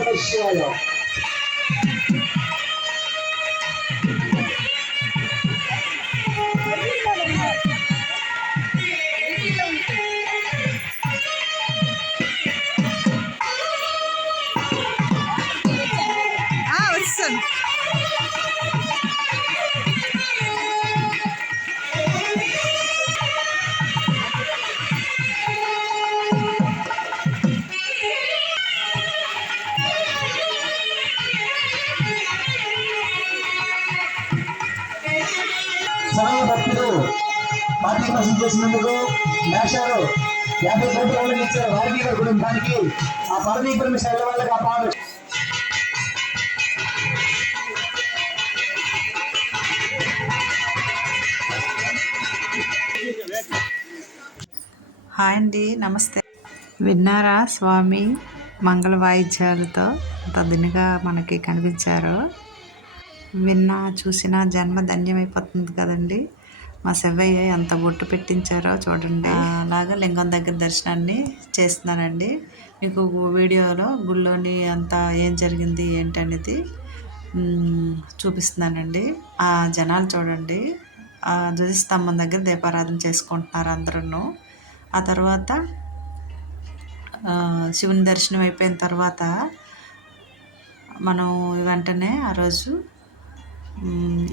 太帅了 సమయ భక్తులు పార్టీ కోసం చేసినందుకు మేషారు యాభై కోట్ల వాళ్ళకి ఇచ్చారు వారికి కుటుంబానికి ఆ పార్టీ పరమేశ్వర వాళ్ళకి ఆ పాట హాయ్ అండి నమస్తే. విన్నారా స్వామి మంగళ వాయిద్యాలతో? తదినిగా మనకి కనిపించారు. విన్నా చూసిన జన్మ ధన్యమైపోతుంది కదండి. మా శివయ్య ఎంత బొట్టు పెట్టించారో చూడండి. అలాగా లింగం దగ్గర దర్శనాన్ని చేస్తున్నానండి మీకు వీడియోలో గుళ్ళోని అంతా ఏం జరిగింది ఏంటనేది చూపిస్తున్నానండి. ఆ జనాలు చూడండి. ఆ ధ్వజస్తంభం దగ్గర దీపారాధన చేసుకుంటున్నారు అందరూ ఆ తర్వాత శివుని దర్శనం అయిపోయిన తర్వాత మనం వెంటనే ఆ రోజు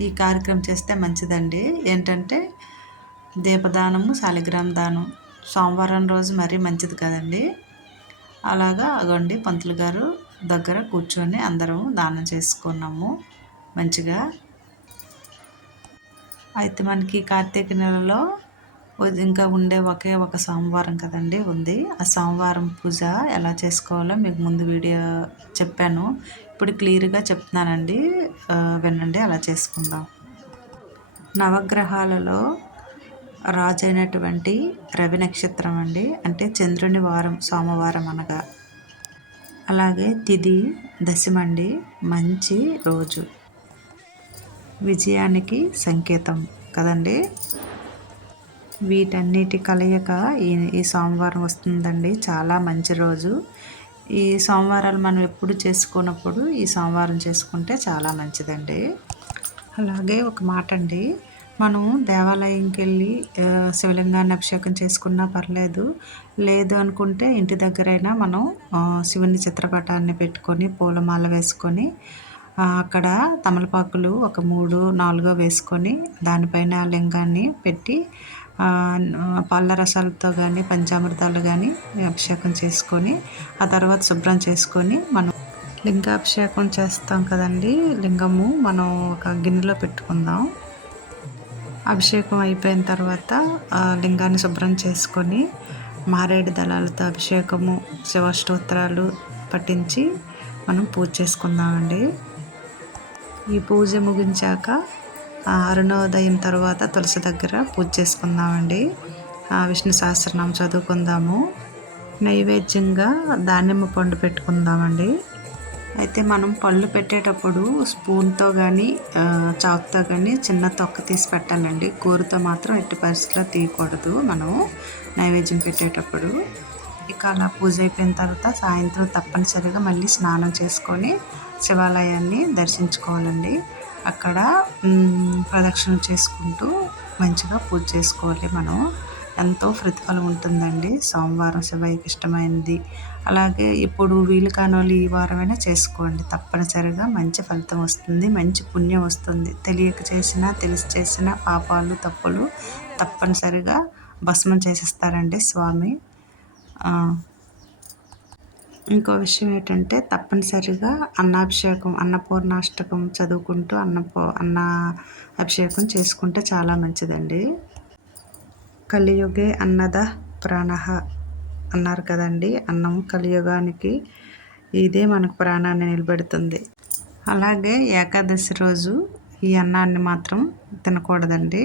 ఈ కార్యక్రమం చేస్తే మంచిదండి. ఏంటంటే దీపదానము శాలిగ్రామ దానం సోమవారం రోజు మరీ మంచిది కదండి. అలాగా అగోండి పంతులు గారు దగ్గర కూర్చొని అందరం దానం చేసుకున్నాము మంచిగా. అయితే మనకి కార్తీక నెలలో ఇంకా ఉండే ఒకే ఒక సోమవారం కదండి ఉంది. ఆ సోమవారం పూజ ఎలా చేసుకోవాలో మీకు ముందు వీడియో చెప్పాను. ఇప్పుడు క్లియర్గా చెప్తున్నానండి. వినండి అలా చేసుకుందాం. నవగ్రహాలలో రాజు అయినటువంటి రవి నక్షత్రం అండి. అంటే చంద్రుని వారం సోమవారం అనగా. అలాగే తిది దశమండి మంచి రోజు. విజయానికి సంకేతం కదండి. వీటన్నిటి కలయిక ఈ ఈ సోమవారం వస్తుందండి. చాలా మంచి రోజు. ఈ సోమవారాలు మనం ఎప్పుడు చేసుకున్నప్పుడు ఈ సోమవారం చేసుకుంటే చాలా మంచిదండి. అలాగే ఒక మాట అండి మనం దేవాలయంకి వెళ్ళి శివలింగాన్ని అభిషేకం చేసుకున్నా పర్లేదు. లేదు అనుకుంటే ఇంటి దగ్గరైనా మనం శివుని చిత్రపటాన్ని పెట్టుకొని పూలమాల వేసుకొని అక్కడ తమలపాకులు ఒక మూడు నాలుగో వేసుకొని దానిపైన ఆ లింగాన్ని పెట్టి పళ్ళ రసాలతో కానీ పంచామృతాలు కానీ అభిషేకం చేసుకొని ఆ తర్వాత శుభ్రం చేసుకొని మనం లింగాభిషేకం చేస్తాం కదండి. లింగము మనం ఒక గిన్నెలో పెట్టుకుందాం. అభిషేకం అయిపోయిన తర్వాత ఆ లింగాన్ని శుభ్రం చేసుకొని మారేడు దళాలతో అభిషేకము శివస్తోత్రాలు పఠించి మనం పూజ చేసుకుందామండి. ఈ పూజ ముగించాక అరుణోదయం తర్వాత తులసి దగ్గర పూజ చేసుకుందామండి. విష్ణు సహస్రనామం చదువుకుందాము. నైవేద్యంగా దానిమ్మ పండు పెట్టుకుందామండి. అయితే మనం పళ్ళు పెట్టేటప్పుడు స్పూన్తో కానీ చాకుతో కానీ చిన్న తొక్క తీసి పెట్టాలండి. కూరతో మాత్రం ఎట్టి పరిస్థితిలో తీయకూడదు మనం నైవేద్యం పెట్టేటప్పుడు. ఇక అలా పూజ అయిపోయిన తర్వాత సాయంత్రం తప్పనిసరిగా మళ్ళీ స్నానం చేసుకొని శివాలయాన్ని దర్శించుకోవాలండి. అక్కడ ప్రదక్షిణ చేసుకుంటూ మంచిగా పూజ చేసుకోవాలి మనం. ఎంతో ప్రతిఫలం ఉంటుందండి. సోమవారం శివయ్యకి ఇష్టమైనది అలాగే ఇప్పుడు వీలు కాని వాళ్ళు ఈ వారమైనా చేసుకోండి. తప్పనిసరిగా మంచి ఫలితం వస్తుంది. మంచి పుణ్యం వస్తుంది. తెలియక చేసిన తెలిసి చేసిన పాపాలు తప్పులు తప్పనిసరిగా భస్మం చేసేస్తారండి స్వామి. ఇంకో విషయం ఏంటంటే తప్పనిసరిగా అన్నాభిషేకం అన్నపూర్ణాష్టకం చదువుకుంటూ అన్నపూ అన్న అభిషేకం చేసుకుంటే చాలా మంచిదండి. కలియుగే అన్నద ప్రాణ అన్నారు కదండి. అన్నం కలియుగానికి ఇదే మనకు ప్రాణాన్ని నిలబెడుతుంది. అలాగే ఏకాదశి రోజు ఈ అన్నాన్ని మాత్రం తినకూడదండి.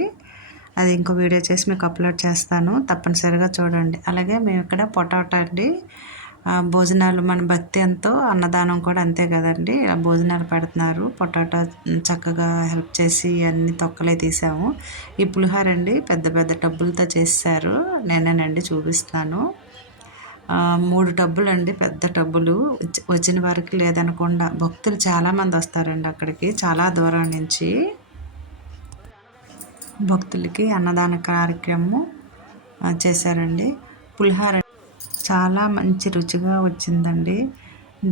అది ఇంకో వీడియో చేసి మీకు అప్లోడ్ చేస్తాను. తప్పనిసరిగా చూడండి. అలాగే మేము ఇక్కడ పొటాటో అండి. భోజనాలు మన భక్తి ఎంతో అన్నదానం కూడా అంతే కదండి. ఆ భోజనాలు పెడుతున్నారు. పొటాటో చక్కగా హెల్ప్ చేసి అన్ని తొక్కలే తీసాము. ఈ పులిహోర అండి పెద్ద పెద్ద డబ్బులతో చేశారు నేనేనండి చూపిస్తాను. మూడు టబ్బులు అండి పెద్ద టబ్బులు. వచ్చిన వారికి లేదనకుండా భక్తులు చాలామంది వస్తారండి అక్కడికి చాలా దూరం నుంచి. భక్తులకి అన్నదాన కార్యక్రమం చేశారండి. పులిహార చాలా మంచి రుచిగా వచ్చిందండి.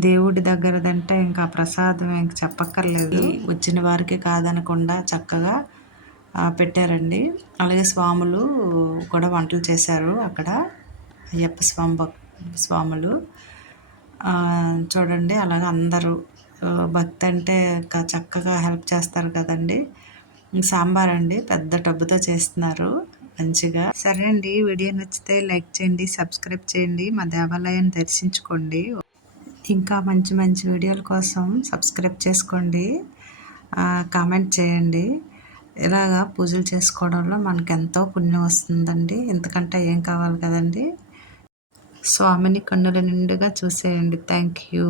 దేవుడి దగ్గరదంటే ఇంకా ప్రసాదం ఇంక చెప్పక్కర్లేదు. వచ్చిన వారికి కాదనకుండా చక్కగా పెట్టారండి. అలాగే స్వాములు కూడా వంటలు చేశారు అక్కడ. అయ్యప్ప స్వామి భక్ స్వాములు. చూడండి అలాగే అందరూ భక్తి అంటే ఇంకా చక్కగా హెల్ప్ చేస్తారు కదండి. సాంబార్ అండి పెద్ద టబ్బుతో చేస్తున్నారు. మంచిగా. సరే అండి వీడియో నచ్చితే లైక్ చేయండి సబ్స్క్రైబ్ చేయండి మా దేవాలయాన్ని దర్శించుకోండి. ఇంకా మంచి మంచి వీడియోల కోసం సబ్స్క్రైబ్ చేసుకోండి. కామెంట్ చేయండి. ఇలాగా పూజలు చేసుకోవడంలో మనకు ఎంతో పుణ్యం వస్తుందండి. ఎందుకంటే ఏం కావాలి కదండి? స్వామిని కన్నుల నిండుగా చూసేయండి. Thank you.